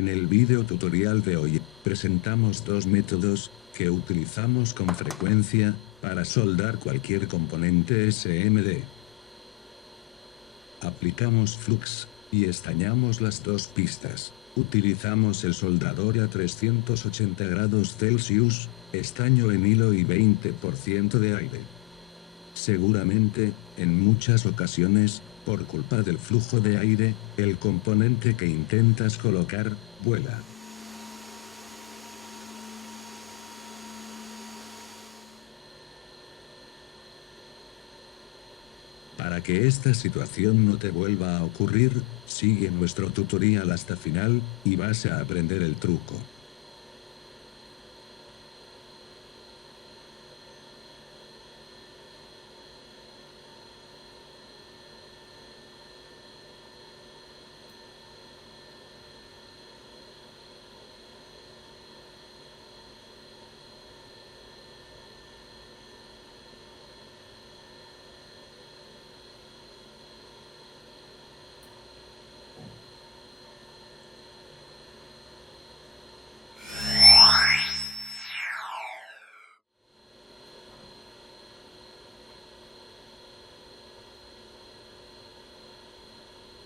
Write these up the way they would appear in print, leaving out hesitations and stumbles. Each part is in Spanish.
En el video tutorial de hoy, presentamos dos métodos que utilizamos con frecuencia para soldar cualquier componente SMD. Aplicamos flux y estañamos las dos pistas. Utilizamos el soldador a 380 grados Celsius, estaño en hilo y 20% de aire. Seguramente, en muchas ocasiones, por culpa del flujo de aire, el componente que intentas colocar, vuela. Para que esta situación no te vuelva a ocurrir, sigue nuestro tutorial hasta final, y vas a aprender el truco.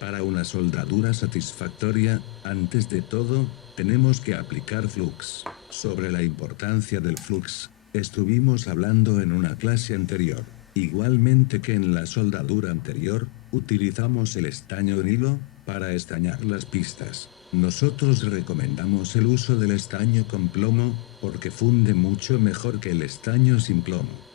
Para una soldadura satisfactoria, antes de todo, tenemos que aplicar flux. Sobre la importancia del flux, estuvimos hablando en una clase anterior. Igualmente que en la soldadura anterior, utilizamos el estaño en hilo para estañar las pistas. Nosotros recomendamos el uso del estaño con plomo, porque funde mucho mejor que el estaño sin plomo.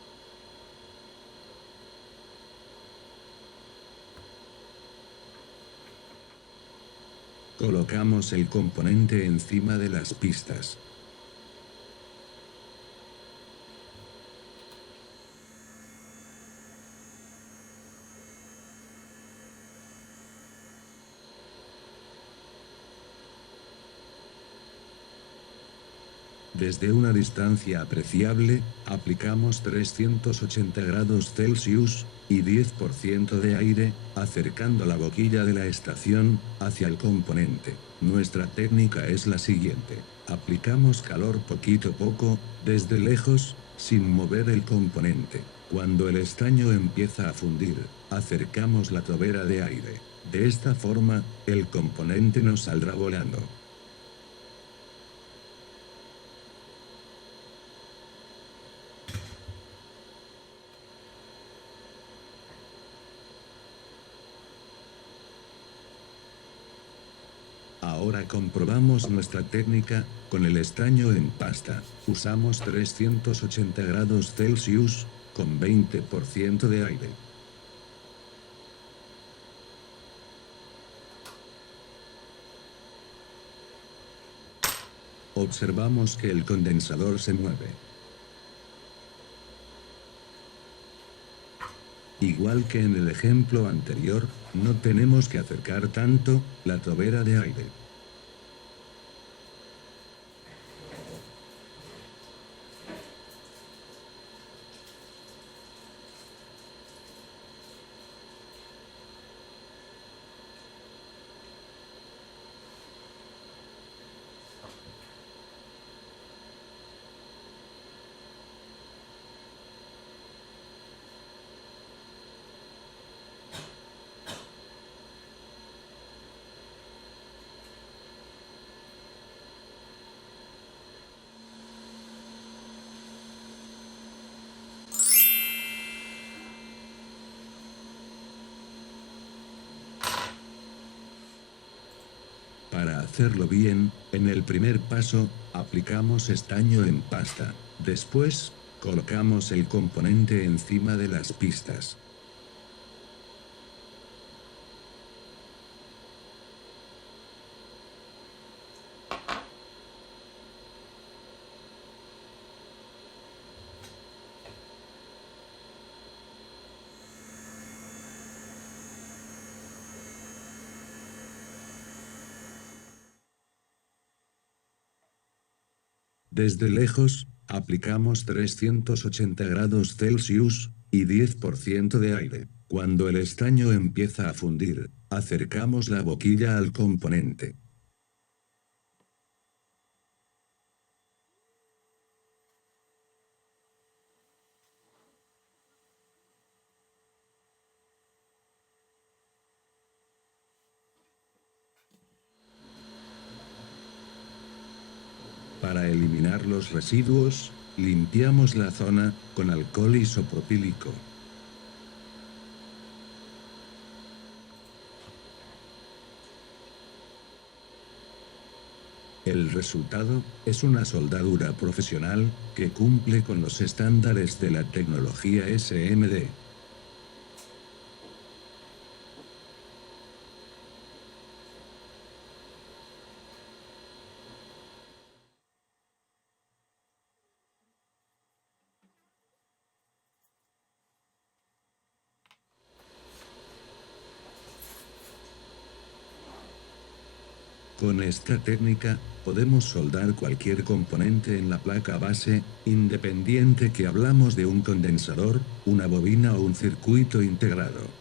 Colocamos el componente encima de las pistas. Desde una distancia apreciable, aplicamos 380 grados Celsius y 10% de aire, acercando la boquilla de la estación hacia el componente. Nuestra técnica es la siguiente: aplicamos calor poquito a poco, desde lejos, sin mover el componente. Cuando el estaño empieza a fundir, acercamos la tobera de aire. De esta forma, el componente no saldrá volando. Ahora comprobamos nuestra técnica con el estaño en pasta. Usamos 380 grados Celsius con 20% de aire. Observamos que el condensador se mueve. Igual que en el ejemplo anterior, no tenemos que acercar tanto la tobera de aire. Para hacerlo bien, en el primer paso, aplicamos estaño en pasta. Después, colocamos el componente encima de las pistas. Desde lejos, aplicamos 380 grados Celsius y 10% de aire. Cuando el estaño empieza a fundir, acercamos la boquilla al componente. Para eliminar los residuos, limpiamos la zona con alcohol isopropílico. El resultado es una soldadura profesional que cumple con los estándares de la tecnología SMD. Con esta técnica, podemos soldar cualquier componente en la placa base, independiente que hablamos de un condensador, una bobina o un circuito integrado.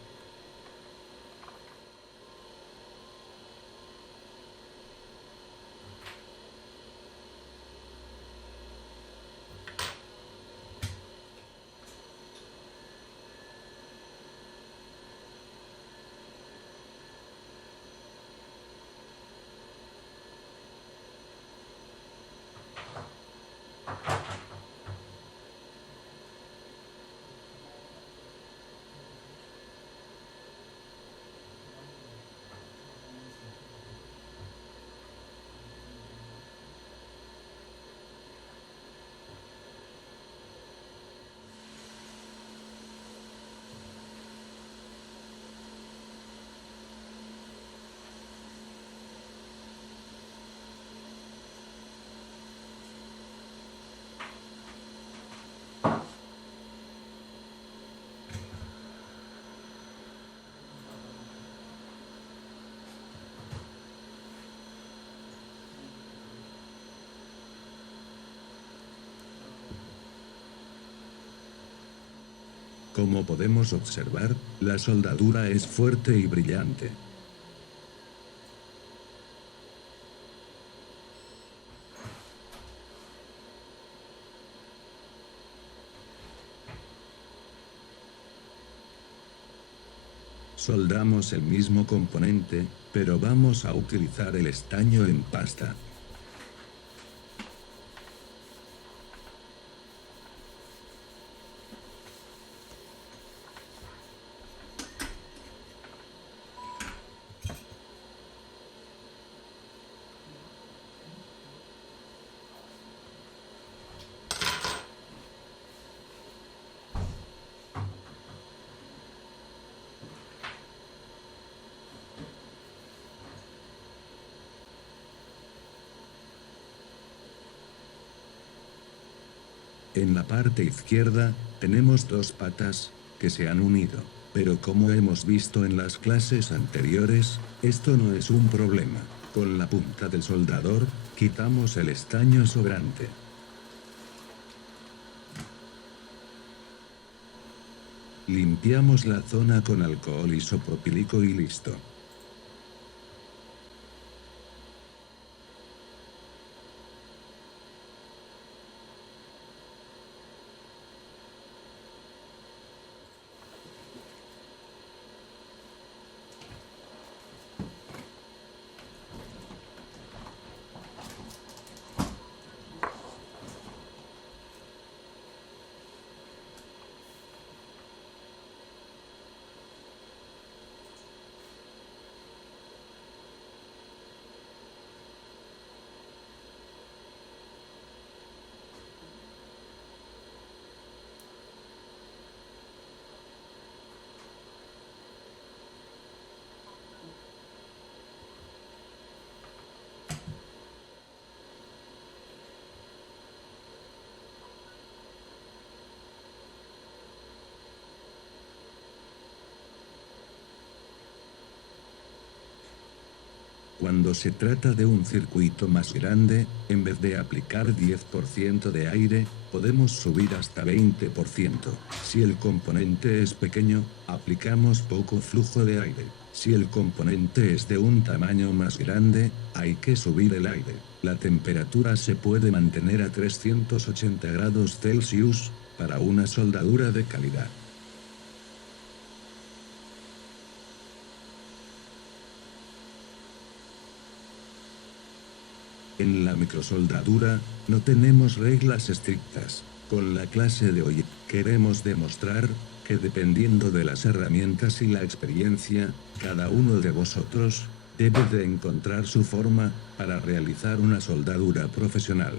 Como podemos observar, la soldadura es fuerte y brillante. Soldamos el mismo componente, pero vamos a utilizar el estaño en pasta. En la parte izquierda, tenemos dos patas, que se han unido. Pero como hemos visto en las clases anteriores, esto no es un problema. Con la punta del soldador, quitamos el estaño sobrante. Limpiamos la zona con alcohol isopropílico y listo. Cuando se trata de un circuito más grande, en vez de aplicar 10% de aire, podemos subir hasta 20%. Si el componente es pequeño, aplicamos poco flujo de aire. Si el componente es de un tamaño más grande, hay que subir el aire. La temperatura se puede mantener a 380 grados Celsius, para una soldadura de calidad. En la microsoldadura, no tenemos reglas estrictas. Con la clase de hoy, queremos demostrar que dependiendo de las herramientas y la experiencia, cada uno de vosotros debe de encontrar su forma para realizar una soldadura profesional.